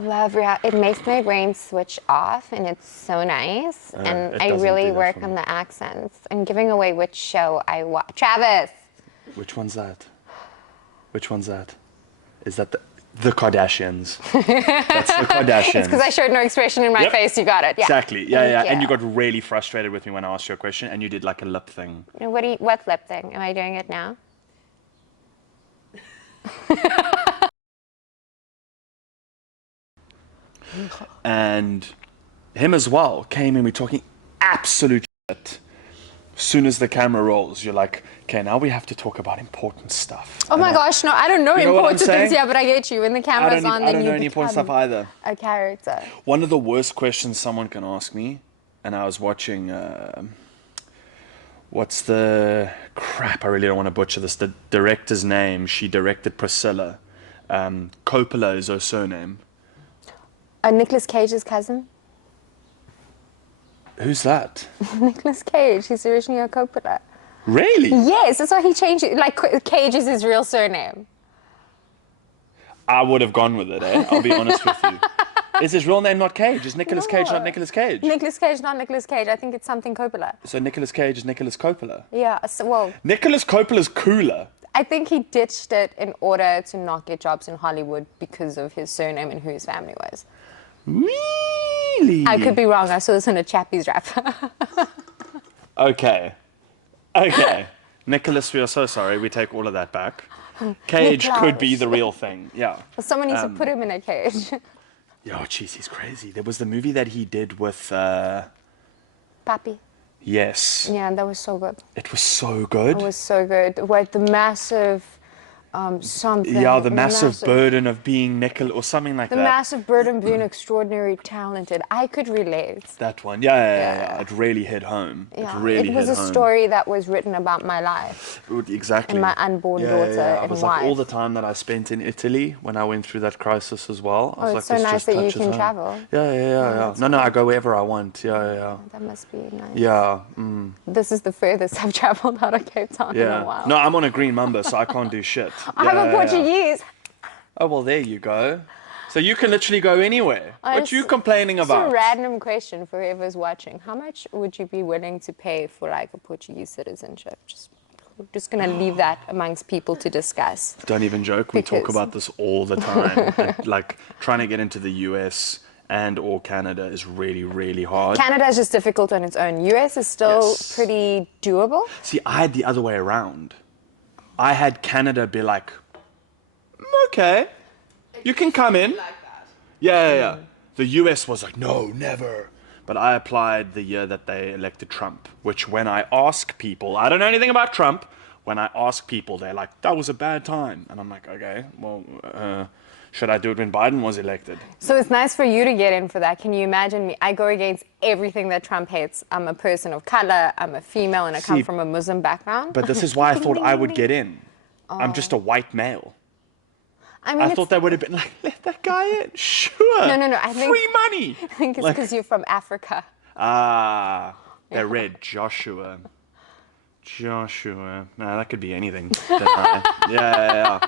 love reality. It makes my brain switch off, and it's so nice. And I really work on the accents. I'm giving away which show I watch. Travis! Which one's that? Which one's that? Is that the Kardashians? That's the Kardashians. It's because I showed no expression in my face. You got it. Yeah. Exactly. Yeah. And you got really frustrated with me when I asked you a question, and you did like a lip thing. What lip thing? Am I doing it now? And him as well came in, we're talking absolute shit. As soon as the camera rolls, you're like, okay, now we have to talk about important stuff. Oh my gosh, no, I don't know important things. saying? Yeah, but I get you. When the camera's on, then I don't know you any important stuff either. A character. One of the worst questions someone can ask me, and I was watching, what's the crap? I really don't want to butcher this. The director's name. She directed Priscilla. Coppola is her surname. Nicolas Cage's cousin. Who's that? Nicolas Cage. He's originally a Coppola. Really? Yes, that's why he changed it. Like, Cage is his real surname. I would have gone with it, eh? I'll be honest with you. Is his real name not Cage? Is Nicolas Cage not Nicolas Cage? Nicolas Cage, not Nicolas Cage. I think it's something Coppola. So Nicolas Cage is Nicolas Coppola? Yeah, well... Nicolas Coppola's cooler. I think he ditched it in order to not get jobs in Hollywood because of his surname and who his family was. Really? I could be wrong. I saw this in a Chappies rap. Okay. Nicholas, we are so sorry. We take all of that back. Cage could be the real thing. Yeah. Well, someone needs to put him in a cage. Yeah, jeez, he's crazy. There was the movie that he did with... Papi. Yes. Yeah, that was so good. It was so good. It was so good. With the massive... something. Yeah, the massive burden of being Nickel or something like that. The massive burden of being extraordinary talented. I could relate. That one. Yeah. It really hit home. Yeah. It really hit home. It was a story that was written about my life. Exactly. And my unborn daughter and It was wife. like all the time that I spent in Italy when I went through that crisis as well. I was it's so nice that you can travel. Yeah. No, I go wherever I want. Yeah. That must be nice. Yeah. This is the furthest I've traveled out of Cape Town in a while. No, I'm on a green mamba, so I can't do shit. I have a Portuguese. Oh, well, there you go. So you can literally go anywhere. What you complaining about? It's a random question for whoever's watching. How much would you be willing to pay for like a Portuguese citizenship? Just going to leave that amongst people to discuss. Don't even joke. We talk about this all the time. Like trying to get into the US and or Canada is really, really hard. Canada is just difficult on its own. US is still pretty doable. See, I had the other way around. I had Canada be like, okay, you can come in. Like that. Yeah. The US was like, no, never. But I applied the year that they elected Trump, which when I ask people, I don't know anything about Trump, when I ask people, they're like, that was a bad time. And I'm like, okay, well, should I do it when Biden was elected? So it's nice for you to get in for that. Can you imagine me? I go against everything that Trump hates. I'm a person of color, I'm a female, and I come from a Muslim background. But this is why I thought I would get in. I'm just a white male. I thought they would have been like, let that guy in. Sure. No. I think free money. I think it's because you're from Africa. They read Joshua. No, that could be anything. Yeah.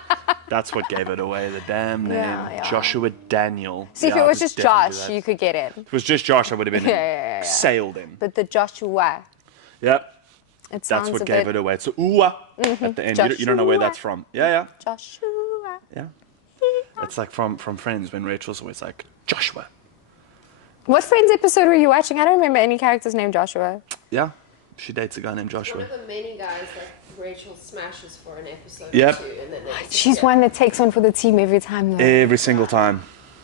That's what gave it away, the damn name. Yeah. Joshua Daniel. See, if it was just Josh, you could get in. If it was just Josh, I would have been in. Yeah. Sailed in. But the Joshua. Yep. That's what gave it away. It's ooh at the end. You don't know where that's from. Yeah. Joshua. Yeah. It's like from Friends when Rachel's always like, Joshua. What Friends episode were you watching? I don't remember any characters named Joshua. Yeah. She dates a guy named Joshua. One of the many guys that Rachel smashes for an episode Yep. or two. And then She's one that takes one for the team every time, though. Every single time.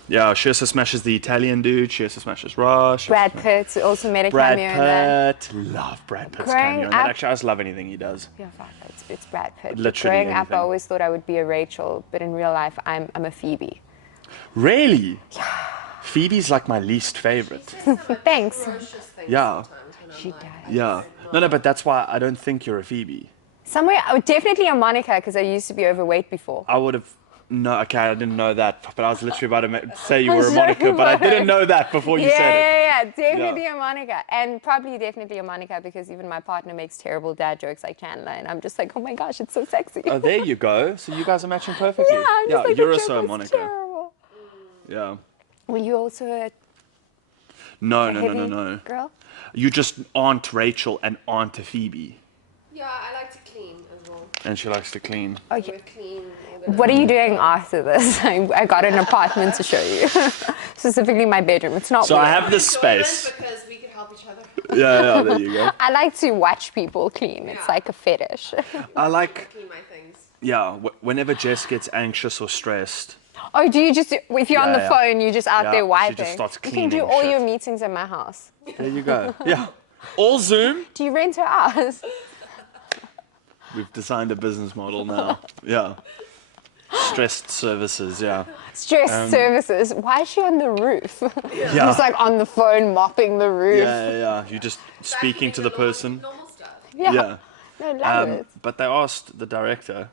Yeah, she also smashes the Italian dude. She also smashes Ross. Brad Pitt also made a cameo in that. Love Brad Pitt's Growing cameo in that. Actually, I just love anything he does. Yeah, fuck, it's Brad Pitt. Literally Growing up, I anything. always thought I would be a Rachel, but in real life, I'm a Phoebe. Really? Yeah. Phoebe's like my least favorite. Thanks. Yeah. She does. Yeah. No, but that's why I don't think you're a Phoebe. Somewhere, definitely a Monica, because I used to be overweight before. I would have... No, okay, I didn't know that, but I was literally about to say you were a Monica, but I didn't know that before you said it. Yeah, definitely a Monica. And probably definitely a Monica, because even my partner makes terrible dad jokes like Chandler, and I'm just like, oh my gosh, it's so sexy. Oh, there you go. So you guys are matching perfectly. Yeah, I'm just like, you're the also a joke was Monica. terrible. Yeah. Were you also a No, heavy girl? You just Aunt Rachel and Aunt Phoebe. Yeah, I like to clean as well. And she likes to clean. Okay. We're clean. What are you doing after this? I got an apartment to show you. Specifically my bedroom. It's not So weird. I have this space. Because we could help each other. Yeah, there you go. I like to watch people clean. It's Yeah. like a fetish. I like, Clean my things. yeah, whenever Jess gets anxious or stressed, Oh, do you just, if you're on the Yeah. phone, you're just out Yeah, there she wiping? just starts You can do cleaning all shit. your meetings at my house. there you go. Yeah. All Zoom. Do you rent her house? We've designed a business model now. Yeah. Stressed services, yeah. Stress services. Why is she on the roof? Yeah. She's like on the phone mopping the roof. Yeah. You're just speaking to the person. Normal stuff. Yeah. No, love it. But they asked the director,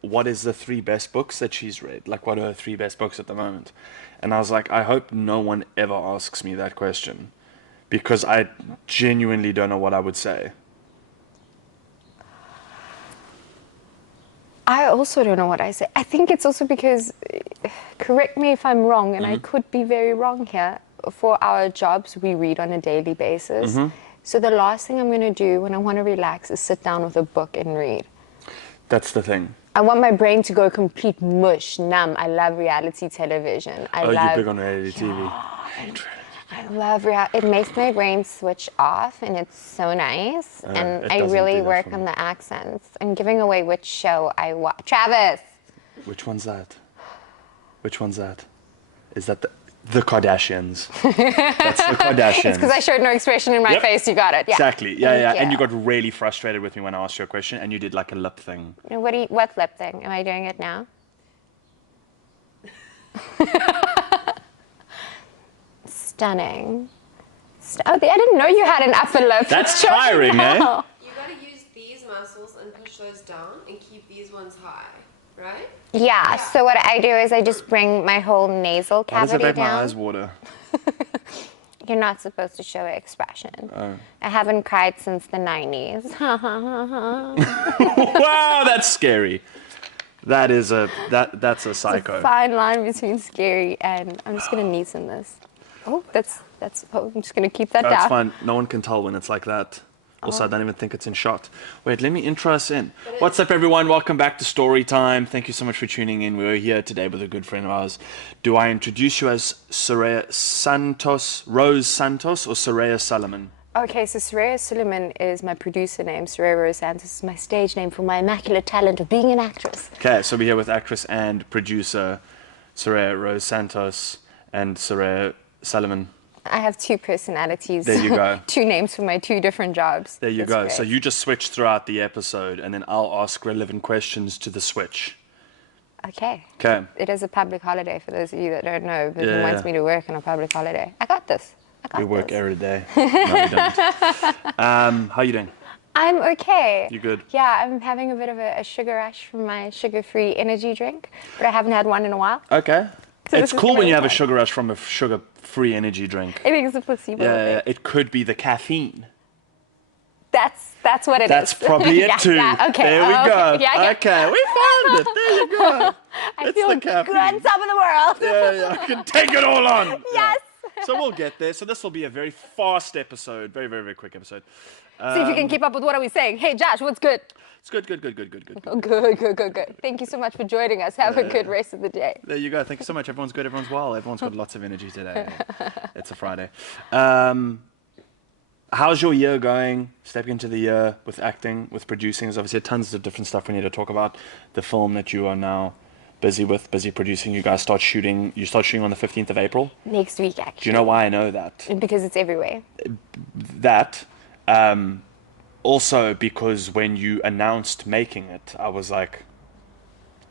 what is the 3 best books that she's read? Like, what are her 3 best books at the moment? And I was like, I hope no one ever asks me that question, because I genuinely don't know what I would say. I also don't know what I say. I think it's also because, correct me if I'm wrong, and I could be very wrong here, for our jobs we read on a daily basis. So the last thing I'm going to do when I want to relax is sit down with a book and read. That's the thing. I want my brain to go complete mush, numb. I love reality television. You're big on reality TV. I love reality. It makes my brain switch off, and it's so nice. It And I doesn't really do that work for on me. the accents. I'm giving away which show I watch. Travis! Which one's that? Which one's that? Is that the Kardashians? That's the Kardashians. It's because I showed no expression in my Yep. face. You got it. Yeah. Exactly. Yeah. Thank And you got really frustrated with me when I asked you a question, and you did like a lip thing. What lip thing? Am I doing it now? Stunning. I didn't know you had an upper lip. That's Show me tiring, now. You gotta use these muscles and push those down and keep these ones high, right? Yeah, so what I do is I just bring my whole nasal Why does it cavity make my down. eyes water? You're not supposed to show expression. Oh. I haven't cried since the 90s. Wow, that's scary. That's a psycho. Fine line between scary and I'm just gonna neaten this. Oh, I'm just gonna keep that That's down. fine. No one can tell when it's like that. Also, I don't even think it's in shot. Wait, let me intro us in. What's up, everyone? Welcome back to Storytime. Thank you so much for tuning in. We're here today with a good friend of ours. Do I introduce you as Suraya Rose Santos, or Suraya Suliman? Okay, so Suraya Suliman is my producer name. Suraya Rose Santos is my stage name for my immaculate talent of being an actress. Okay, so we're here with actress and producer Suraya Rose Santos and Suraya Suliman. I have 2 personalities. There you go. 2 names for my 2 different jobs. There you That's go. great. So you just switch throughout the episode, and then I'll ask relevant questions to the switch. Okay. Okay. It is a public holiday for those of you that don't know, but who Yeah. wants me to work on a public holiday? I got this. We work every day. No, we don't. How you doing? I'm okay. You good? Yeah, I'm having a bit of a sugar rush from my sugar-free energy drink, but I haven't had one in a while. Okay. So It's this is cool gonna when be you have a fun. sugar rush from a sugar-free energy drink. I think it's a placebo Yeah, effect. it could be the caffeine. That's what it is. That's probably it Yeah, too. yeah, okay. There we go. Okay, yeah, Okay, we found it. There you go. I It's feel the good on caffeine. top of the world. Yeah, I can take it all on. Yeah. Yes. So we'll get there. So this will be a very fast episode, very, very, very quick episode. See if you can keep up with what are we saying. Hey, Josh, what's good? It's good. Oh, good. Thank you so much for joining us. Have a good rest of the day. There you go. Thank you so much. Everyone's good. Everyone's well. Everyone's got lots of energy today. It's a Friday. How's your year going? Stepping into the year with acting, with producing. There's obviously tons of different stuff we need to talk about. The film that you are now busy producing. You guys start shooting. You start shooting on the 15th of April. Next week, actually. Do you know why I know that? Because it's everywhere. That. Also because when you announced making it, I was like,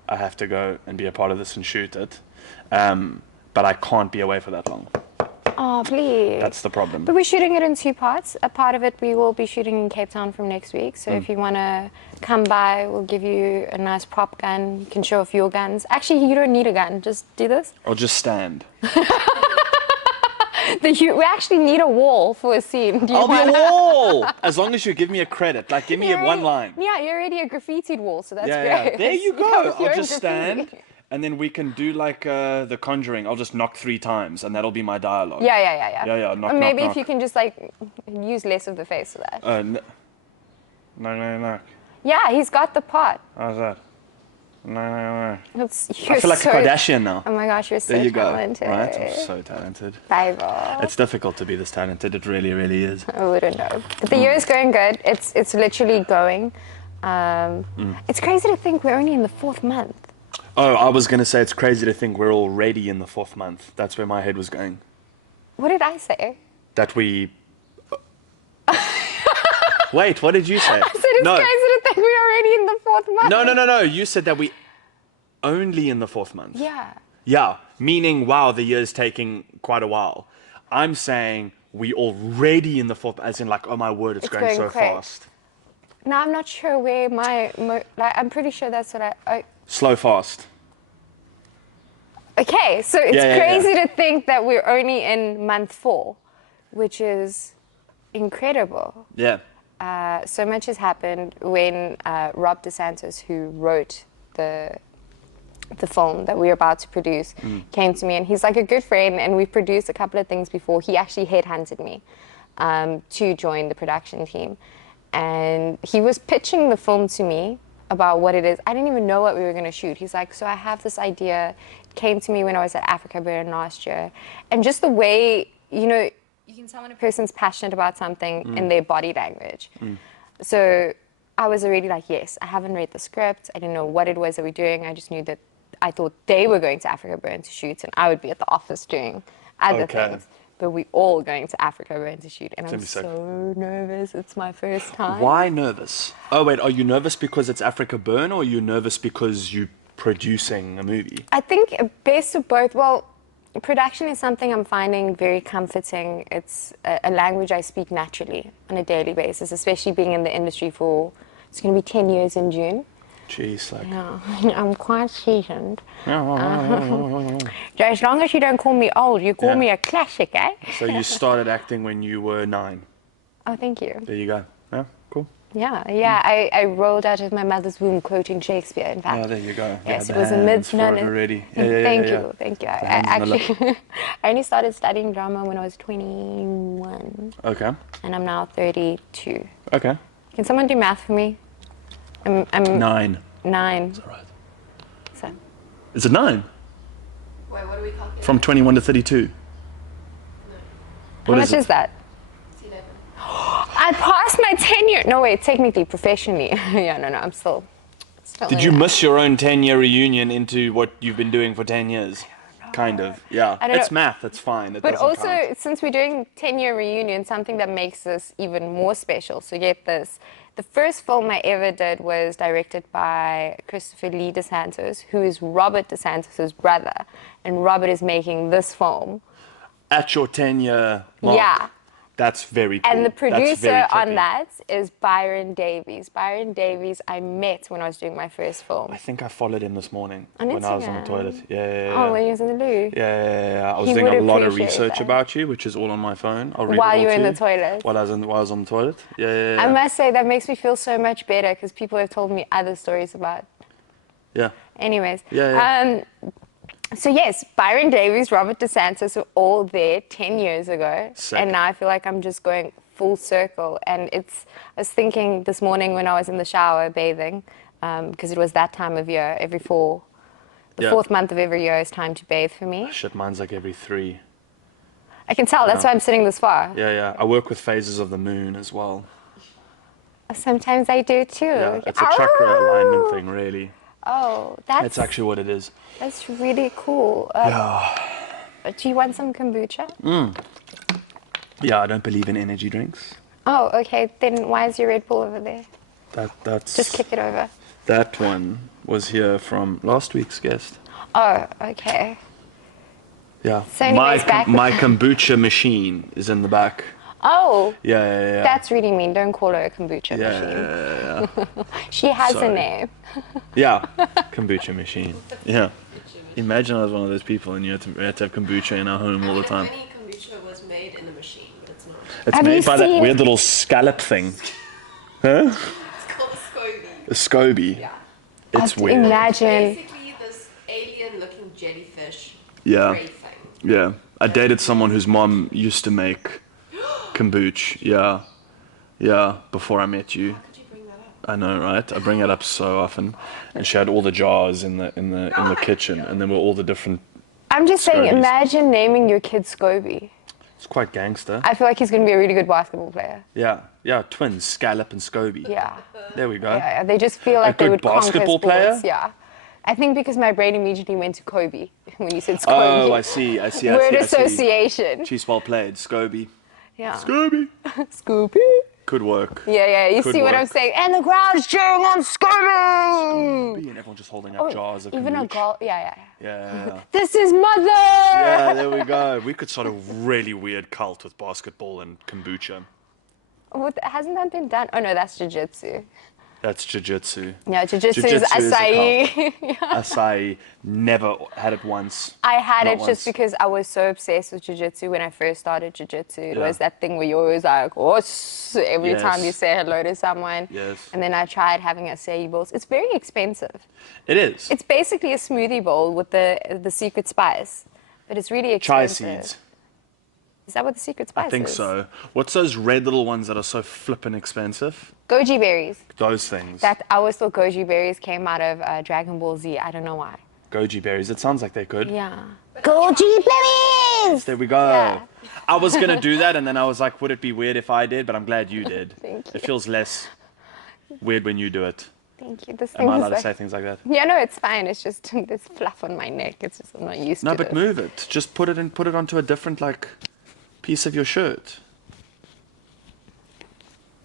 I have to go and be a part of this and shoot it. But I can't be away for that long. Oh, please. That's the problem. But we're shooting it in 2 parts. A part of it we will be shooting in Cape Town from next week. So if you want to come by, we'll give you a nice prop gun. You can show off your guns. Actually, you don't need a gun. Just do this. Or just stand. We actually need a wall for a scene. Do you I'll be a wanna- wall! As long as you give me a credit. Like, give me You're one already- line. Yeah, you're already a graffitied wall, so that's Yeah. great. There you You're go. I'll in just graffiti. stand. And then we can do like The Conjuring. I'll just knock 3 times, and that'll be my dialogue. Yeah. Yeah. Knock, Or maybe knock, if you knock. can just like use less of the face for that. No. Yeah, he's got the part. How's that? No. You're I feel like so, a Kardashian now. Oh my gosh, you're so There you talented. go. Right? I'm so talented. Bible. It's difficult to be this talented. It really, really is. I wouldn't know. But the year is going good. It's literally going. It's crazy to think we're only in the 4th month. Oh, I was going to say it's crazy to think we're already in the 4th month. That's where my head was going. What did I say? That we... Wait, what did you say? I said it's crazy to think we're already in the 4th month. No. You said that we only in the 4th month. Yeah. Yeah, meaning, wow, the year's taking quite a while. I'm saying we already in the 4th, as in like, oh my word, it's going so quick. fast. Now I'm not sure where I'm pretty sure that's what I Slow fast. Okay, so it's Yeah. crazy to think that we're only in month 4, which is incredible. Yeah. So much has happened when Rob DeSantis, who wrote the film that we're about to produce, came to me, and he's like a good friend, and we've produced a couple of things before. He actually headhunted me to join the production team, and he was pitching the film to me about what it is. I didn't even know what we were going to shoot. He's like, so I have this idea. It came to me when I was at AfrikaBurn last year, and just the way, you can tell when a person's passionate about something in their body language. So I was already like, yes, I haven't read the script. I didn't know what it was that we're doing. I just knew that I thought they were going to AfrikaBurn to shoot, and I would be at the office doing other things. But we all going to AfrikaBurn to shoot, and I'm so nervous. It's my first time. Why nervous? Oh wait, are you nervous because it's AfrikaBurn, or are you nervous because you're producing a movie? I think best of both. Well, production is something I'm finding very comforting. It's a language I speak naturally on a daily basis, especially being in the industry for, it's going to be 10 years in June. Jeez, like... Yeah, I'm quite seasoned. As long as you don't call me old, you call me a classic, eh? So you started acting when you were 9. Oh, thank you. There you go. Yeah, cool. Yeah. I rolled out of my mother's womb quoting Shakespeare, in fact. Oh, there you go. Yes, yeah, it was a mid-none. already. Thank you. I actually, I only started studying drama when I was 21. Okay. And I'm now 32. Okay. Can someone do math for me? I'm 9. 9. That's all right. So. Is it 9? Wait, what are we calculating? From 21 to 32. How much is that? It's 11. I passed my 10-year. No, wait, technically, professionally. Yeah, no, I'm still Did you miss your own 10-year reunion into what you've been doing for 10 years? Kind of, yeah. It's math, it's fine. It but doesn't also, count. since we're doing 10-year reunion, something that makes this even more special. So get this. The first film I ever did was directed by Christopher Lee DeSantis, who is Robert DeSantis' brother. And Robert is making this film. At your 10-year mark. Yeah. That's very cool. And the That's producer very on trippy. that is Byron Davies. Byron Davies I met when I was doing my first film. I think I followed him this morning On when I was on the Instagram? toilet. Yeah. Oh, when he was in the loo. Yeah. I was He doing a would lot of appreciate research that. about you, which is all on my phone. I'll read While it all you were to in the toilet. While I was on the toilet. Yeah. I must say, that makes me feel so much better because people have told me other stories about. Yeah. Anyways. Yeah. So yes, Byron Davies, Robert DeSantis were all there 10 years ago. Sick. And now I feel like I'm just going full circle. And I was thinking this morning when I was in the shower bathing, because it was that time of year, the 4th month of every year is time to bathe for me. Shit, mine's like every 3. I can tell, that's why I'm sitting this far. Yeah. I work with phases of the moon as well. Sometimes I do too. Yeah, it's a chakra alignment thing, really. Oh, That's actually what it is. That's really cool. Do you want some kombucha? Yeah, I don't believe in energy drinks. Oh, okay. Then why is your Red Bull over there? That's Just kick it over. That one was here from last week's guest. Oh, okay. Yeah. So anyways, back- my kombucha machine is in the back. Oh. Yeah. That's really mean. Don't call her a kombucha machine. Yeah. She has a Sorry. name. Yeah. Kombucha machine. Yeah. Imagine I was one of those people and we had to have kombucha in our home all the time. Any kombucha was made in the machine, but it's not. It's Have made you by that seen- weird little scallop thing. Huh? It's called a SCOBY. A SCOBY. Yeah. It's I'd weird. Imagine. Basically, this alien jellyfish Yeah. spray thing. Yeah. I dated someone whose mom used to make kombucha. Yeah. Yeah, before I met you. How could you bring that up? I know, right? I bring it up so often. And she had all the jars in the kitchen, and then were all the different. I'm just saying, Scobies. imagine naming your kid Scobie. It's quite gangster. I feel like he's going to be a really good basketball player. Yeah, yeah, twins, Scallop and Scobie. Yeah. There we go. Yeah, they just feel like they good would conquer basketball sports. player? Yeah. I think because my brain immediately went to Kobe when you said Scobie. Oh, I see. Word association. She's well played, Scobie. Yeah. Scobie. Scobie. Could work. Yeah, you Could see what work. I'm saying? And the crowd's cheering on Scobie! And everyone just holding up jars of Even a kombucha. girl, yeah. Yeah. This is mother! Yeah, there we go. We could start a really weird cult with basketball and kombucha. Hasn't that been done? Oh no, that's jiu-jitsu. That's jiu-jitsu. Yeah, jiu-jitsu is Jiu-jitsu is a acai. Acai, never had it once. I had Not it just once. because I was so obsessed with jiu-jitsu when I first started jiu-jitsu. It Yeah. was that thing where you're always like, oh, every Yes. time you say hello to someone. Yes. And then I tried having acai bowls. It's very expensive. It is. It's basically a smoothie bowl with the secret spice, but it's really Chai expensive. seeds. Is that what the secret spice is? I think so. What's those red little ones that are so flippin' expensive? Goji berries. Those things. I always thought goji berries came out of Dragon Ball Z. I don't know why. Goji berries. It sounds like they could. Yeah. Goji berries! There we go. Yeah. I was going to do that, and then I was like, would it be weird if I did? But I'm glad you did. Thank you. It feels less weird when you do it. Thank you. This Am thing I is allowed to like... say things like that? Yeah, no, it's fine. It's just this fluff on my neck. It's just I'm not used No, to but this. move it. Just put it onto a different, like, piece of your shirt.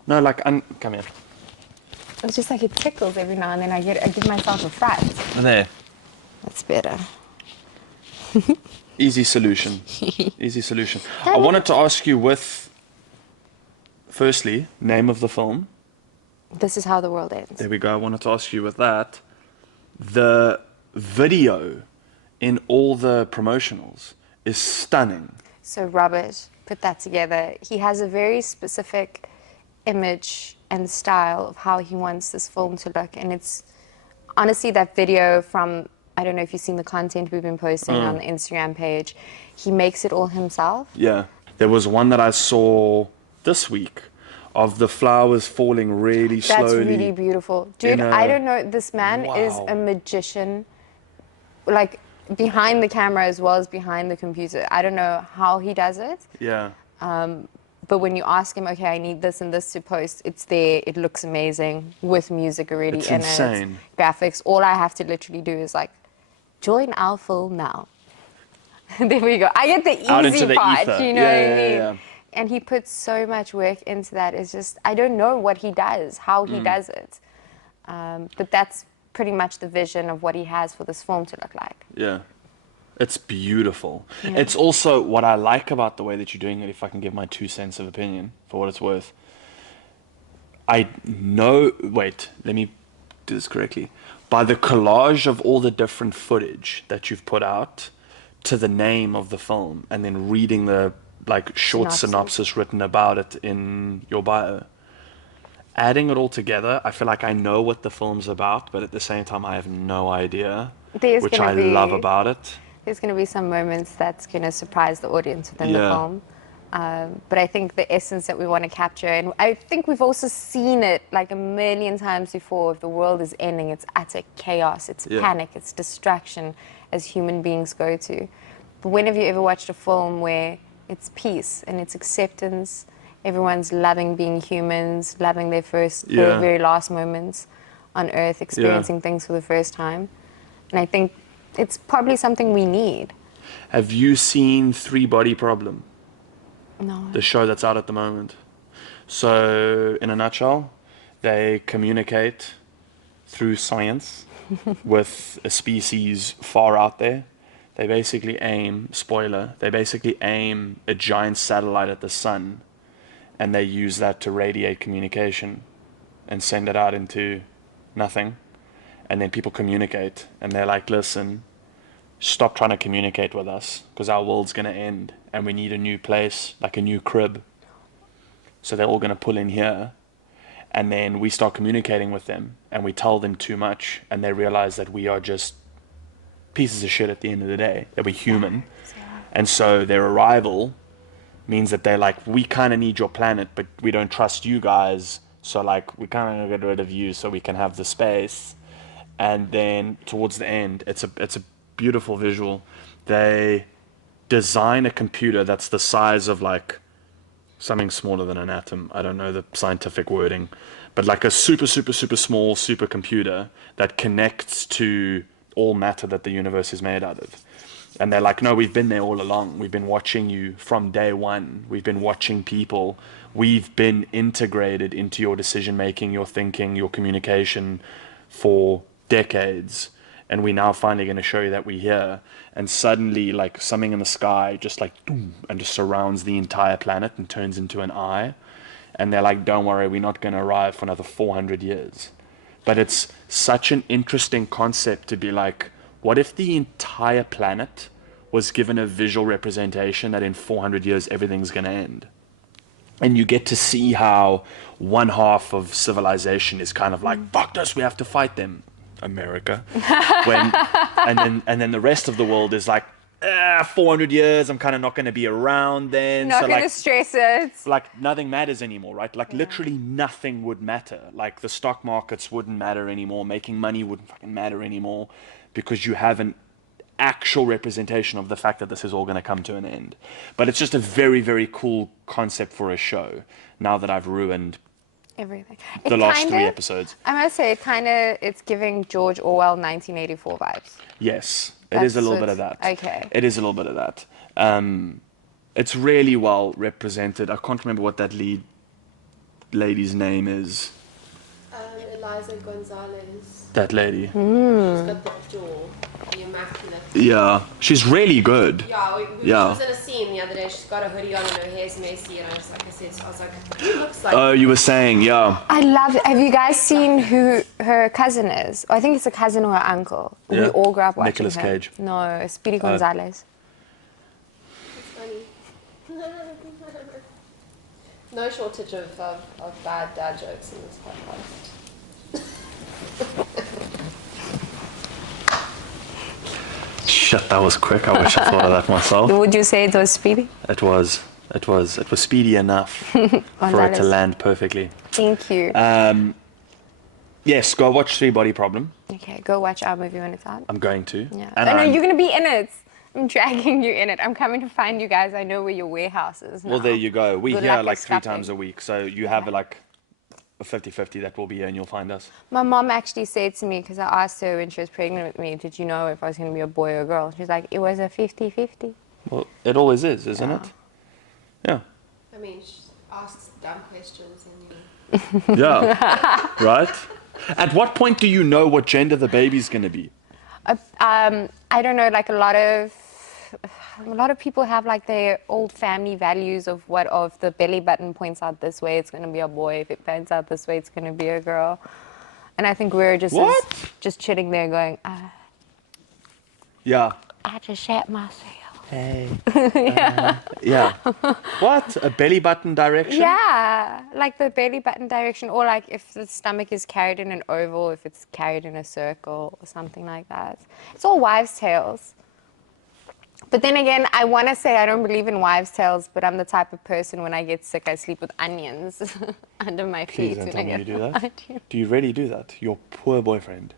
No, like, come here. It's just like it tickles every now and then. I give myself a fright. There. That's better. Easy solution. Easy solution. I wanted to ask you firstly, name of the film. This is how the world ends. There we go. I wanted to ask you with that. The video in all the promotionals is stunning. So Robert put that together. He has a very specific image and style of how he wants this film to look. And it's honestly that video from, I don't know if you've seen the content we've been posting on the Instagram page, he makes it all himself. Yeah. There was one that I saw this week of the flowers falling really slowly. That's really beautiful. Dude, I don't know, this man is a magician, like behind the camera as well as behind the computer. I don't know how he does it. Yeah. But when you ask him, okay, I need this and this to post, it's there. It looks amazing with music already It's in insane. it. Graphics. All I have to literally do is like, join our film now. There we go. I get the Out into easy the part, ether. you know Yeah, what I yeah, mean? yeah. And he puts so much work into that. It's just, I don't know what he does, how he does it. But that's pretty much the vision of what he has for this film to look like. Yeah. It's beautiful. Yeah. It's also what I like about the way that you're doing it, if I can give my 2 cents of opinion for what it's worth. I know, wait, let me do this correctly. By the collage of all the different footage that you've put out to the name of the film and then reading the like short synopsis written about it in your bio. Adding it all together, I feel like I know what the film's about, but at the same time I have no idea, which I love about it. There's going to be some moments that's going to surprise the audience within the film. But I think the essence that we want to capture, and I think we've also seen it like a million times before, if the world is ending, it's utter chaos, it's panic, it's distraction as human beings go to. But when have you ever watched a film where it's peace and it's acceptance, everyone's loving being humans, loving their very last moments on earth, experiencing things for the first time? And I think it's probably something we need. Have you seen Three Body Problem? No. The show that's out at the moment. So, in a nutshell, they communicate through science with a species far out there. They basically aim, spoiler, they basically aim a giant satellite at the sun, and they use that to radiate communication and send it out into nothing. And then people communicate, and they're like, listen, stop trying to communicate with us, because our world's going to end, and we need a new place, like a new crib. So they're all going to pull in here, and then we start communicating with them, and we tell them too much, and they realize that we are just pieces of shit at the end of the day. They were human. And so their arrival means that they're like, we kind of need your planet, but we don't trust you guys. So like, we kind of get rid of you so we can have the space. And then towards the end, it's a beautiful visual. They design a computer that's the size of like something smaller than an atom. I don't know the scientific wording, but like a super, super, super small supercomputer that connects to all matter that the universe is made out of. And they're like, no, we've been there all along. We've been watching you from day one. We've been watching people. We've been integrated into your decision making, your thinking, your communication for decades. And we're now finally going to show you that we're here. And suddenly, like, something in the sky just like, boom, and just surrounds the entire planet and turns into an eye. And they're like, don't worry, we're not going to arrive for another 400 years. But it's such an interesting concept to be like, what if the entire planet was given a visual representation that in 400 years everything's going to end? And you get to see how one half of civilization is kind of like, fuck this, we have to fight them, America. And then the rest of the world is like, 400 years, I'm kind of not going to be around then. Not so going to like, stress it. like nothing matters anymore, right? Like literally nothing would matter. Like the stock markets wouldn't matter anymore. Making money wouldn't fucking matter anymore because you have an actual representation of the fact that this is all going to come to an end. But it's just a very, very cool concept for a show now that I've ruined Everything. the last 3 episodes. I must say, it's giving George Orwell 1984 vibes. Yes, it is a little bit of that. Okay. It is a little bit of that. It's really well represented. I can't remember what that lead lady's name is. Eliza Gonzalez. That lady. She's got the jaw, the immaculate. Yeah, she's really good. Yeah, she was in a scene the other day. She's got a hoodie on and her hair's messy, and I was like, who looks like? Oh, you were saying, yeah. I love it. Have you guys seen who her cousin is? I think it's a cousin or an uncle. Yeah. We all grew up watching Nicolas him. Cage. No, Speedy Gonzalez. It's funny. No shortage of bad dad jokes in this podcast. Shit, that was quick. I wish I thought of that myself. Would you say it was Speedy? It was speedy enough for it to land perfectly. Thank you. Yes, go watch Three Body Problem. Okay, go watch our movie when it's out. I'm going to. Yeah. And no, you're going to be in it. I'm dragging you in it. I'm coming to find you guys. I know where your warehouse is now. Well, there you go. We're Good here luck like 3 escaping. times a week, so you have like a 50-50 that will be here and you'll find us. My mom actually said to me, because I asked her when she was pregnant with me, did you know if I was going to be a boy or a girl? She's like, it was a 50-50. Well, it always is, isn't it? Yeah. I mean, she asks dumb questions and you. Yeah. Right? At what point do you know what gender the baby's going to be? I don't know, like a lot of people have like their old family values of what if the belly button points out this way, it's going to be a boy. If it points out this way, it's going to be a girl. And I think we're just chilling there going, Yeah. I just shat myself. Hey. Yeah. What? A belly button direction? Yeah, like the belly button direction, or like if the stomach is carried in an oval, if it's carried in a circle or something like that. It's all wives' tales. But then again, I want to say I don't believe in wives' tales, but I'm the type of person when I get sick, I sleep with onions under my feet. Please don't when tell I me you get do that. I do. Do you really do that? Your poor boyfriend.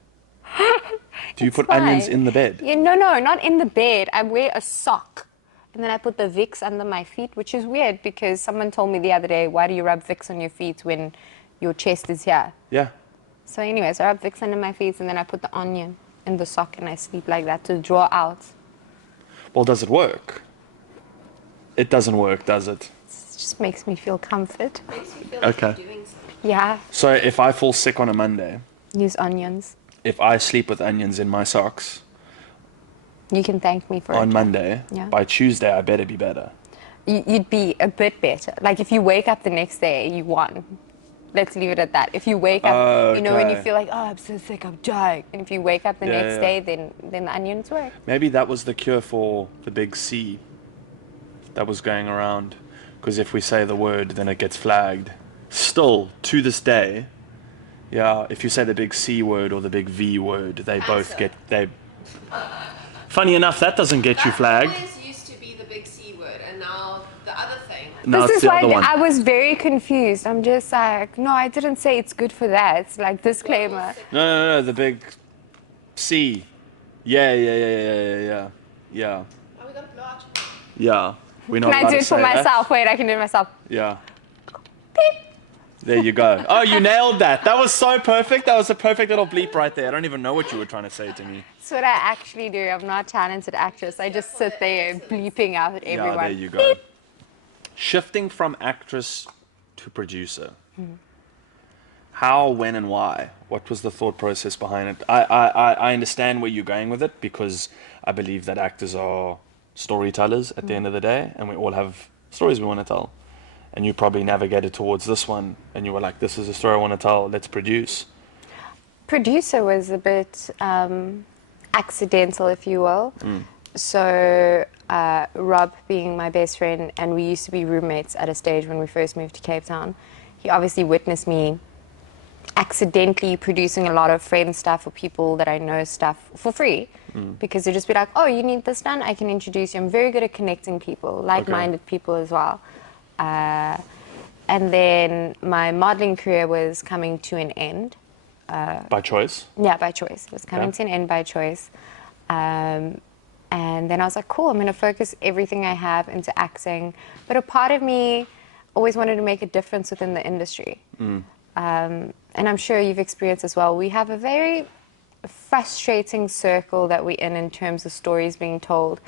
Do you It's put onions fine. in the bed? Yeah, no, not in the bed. I wear a sock. And then I put the Vicks under my feet, which is weird because someone told me the other day, why do you rub Vicks on your feet when your chest is here? Yeah. So anyways, I rub Vicks under my feet and then I put the onion in the sock and I sleep like that to draw out. Well, does it work? It doesn't work, does it? It just makes me feel comfort. Makes you feel like Okay. you're doing something. Yeah, So if I fall sick on a Monday, use onions. if I sleep with onions in my socks You can thank me for on it. Monday, Yeah. by Tuesday I better be better. You'd be a bit better. Like if you wake up the next day, you won. Let's leave it at that. If you wake up, you know, when you Okay. feel like, oh, I'm so sick, I'm dying. And if you wake up the Yeah, next yeah. day, then the onions work. Maybe that was the cure for the big C that was going around. Because if we say the word, then it gets flagged. Still, to this day, yeah, if you say the big C word or the big V word, they both Cancer. get, they... Funny enough, that doesn't get you flagged. That always used to be the big C word, and now the other thing. Now This it's is the why other one. I was very confused. I'm just like, no, I didn't say it's good for that. It's like disclaimer. No, the big C. Yeah. Oh, we got a blowout. Yeah. We're not Can I allowed do to it for say that. myself? Wait, I can do it myself. Yeah. Beep. There you go. Oh, you nailed that. That was so perfect. That was a perfect little bleep right there. I don't even know what you were trying to say to me. That's what I actually do. I'm not a talented actress. I just sit there bleeping out at everyone. Yeah, there you go. Shifting from actress to producer. How, when, and why? What was the thought process behind it? I understand where you're going with it because I believe that actors are storytellers at the end of the day, and we all have stories we want to tell. And you probably navigated towards this one, and you were like, this is a story I want to tell, let's produce. Producer was a bit accidental, if you will. So Rob being my best friend, and we used to be roommates at a stage when we first moved to Cape Town, he obviously witnessed me accidentally producing a lot of friend stuff or people that I know stuff for free. Because they'd just be like, oh, you need this done? I can introduce you. I'm very good at connecting people, like-minded people as well. And then my modeling career was coming to an end. By choice? Yeah, by choice. It was coming to an end by choice. And then I was like, cool, I'm going to focus everything I have into acting. But a part of me always wanted to make a difference within the industry. And I'm sure you've experienced as well. We have a very frustrating circle that we're in terms of stories being told.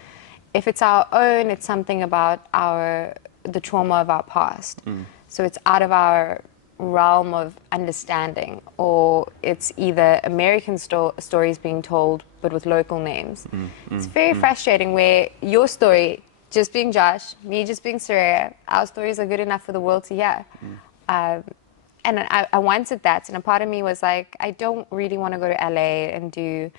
If it's our own, it's something about the trauma of our past. So it's out of our realm of understanding, or it's either American stories being told but with local names. It's very frustrating where your story just being Josh, me just being Suraya, our stories are good enough for the world to hear. And I wanted that, and a part of me was like, I don't really want to go to LA and do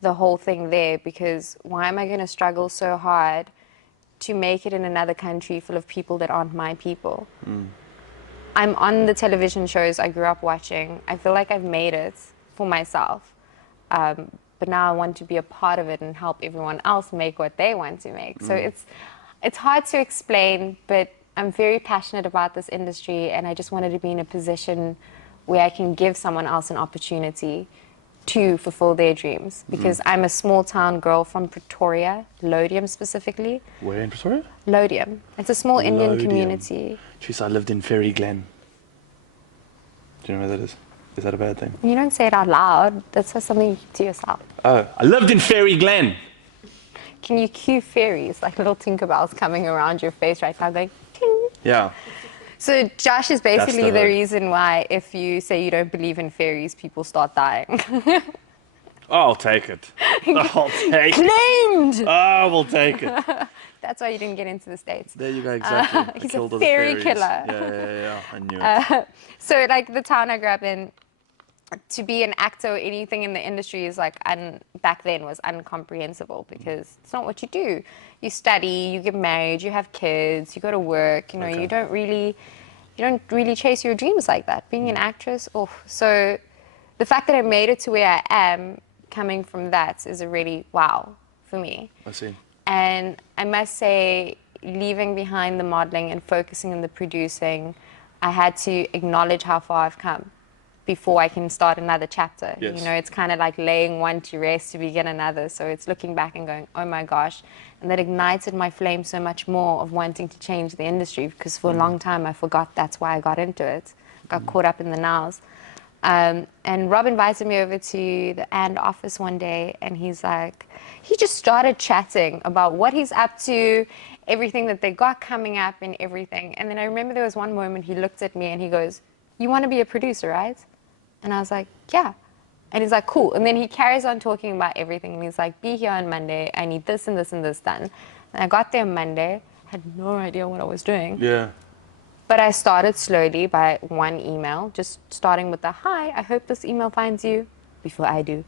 the whole thing there, because why am I going to struggle so hard to make it in another country full of people that aren't my people? I'm on the television shows I grew up watching. I feel like I've made it for myself. But now I want to be a part of it and help everyone else make what they want to make. So it's hard to explain, but I'm very passionate about this industry, and I just wanted to be in a position where I can give someone else an opportunity to fulfill their dreams. Because I'm a small town girl from Pretoria, Lodium specifically. Where in Pretoria? Lodium. It's a small Indian Lodium. community. Jeez, I lived in Ferry Glen. Do you know where that is? Is that a bad thing? You don't say it out loud. That says something to yourself. Oh, I lived in Ferry Glen. Can you cue fairies, like little Tinkerbells coming around your face right now going, ting? Yeah. So Josh is basically the hood. reason why if you say you don't believe in fairies, people start dying. I'll take it. I'll take it. Claimed! Oh, we'll take it. That's why you didn't get into the States. There you go, exactly. I He's killed a all the fairy fairies. killer. Yeah. I knew it. So like the town I grew up in, to be an actor or anything in the industry is like, back then was incomprehensible, because it's not what you do. You study, you get married, you have kids, you go to work, Okay. you don't really chase your dreams like that. Being an actress, so the fact that I made it to where I am coming from that is a really wow for me. I see. And I must say, leaving behind the modeling and focusing on the producing, I had to acknowledge how far I've come before I can start another chapter. Yes. It's kind of like laying one to rest to begin another. So it's looking back and going, oh my gosh. And that ignited my flame so much more of wanting to change the industry, because for a long time I forgot that's why I got into it. Got caught up in the nows. And Rob invited me over to the AND office one day, and he just started chatting about what he's up to, everything that they got coming up and everything. And then I remember there was one moment he looked at me and he goes, you want to be a producer, right? And I was like, yeah. And he's like, cool. And then he carries on talking about everything. And he's like, be here on Monday. I need this and this and this done. And I got there Monday, had no idea what I was doing. Yeah. But I started slowly by one email, just starting with the, hi, I hope this email finds you before I do.